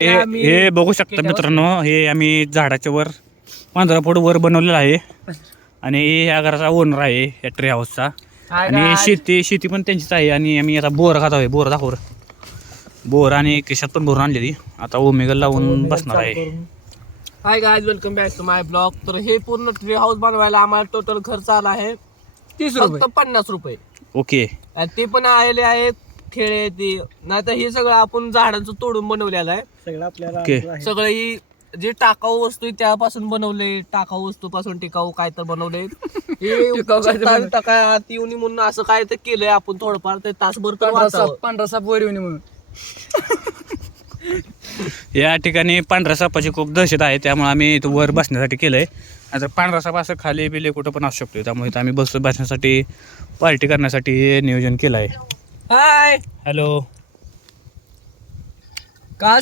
हे बघू शकता मित्रांनो, हे आम्ही झाडाच्या वर 15 फूट वर बनवलेलं आहे आणि ह्या घराचा ओनर आहे या ट्री हाऊसचा. आणि शेती पण त्यांचीच आहे. आणि आम्ही आता बोर खात आहे. बोर दाखवर बोर आणि केशात पण भरून आणलेली. आता ओमेगल लावून बसणार आहे. Hi guys, welcome back to my blog. तर हे पूर्ण ट्री हाऊस बनवायला आम्हाला टोटल खर्च आला आहे 30 रुपये, फक्त 50 रुपये. ओके. आणि ते पण आलेले आहेत खेळे ते, नाही तर हे सगळं आपण झाडांचं तोडून बनवलेलं आहे. सगळं आपल्याला सगळं ही जे टाकाऊ वस्तू आहे त्यापासून बनवले. टाकाऊ वस्तू पासून टिकाऊ काय तर बनवले. ती येऊन म्हणून असं काय तर केलंय आपण थोडंफार. ते तासभर तर पांढरा साप वर येऊन म्हणून या ठिकाणी पांढऱ्या सापाची खूप दहशत आहे, त्यामुळे आम्ही इथं वर बसण्यासाठी केलंय. आता पांढरा साप असं खाली बिले कुठं पण असू शकतो, त्यामुळे इथं आम्ही बसण्यासाठी पार्टी करण्यासाठी हे नियोजन केलं आहे. Hi hello. का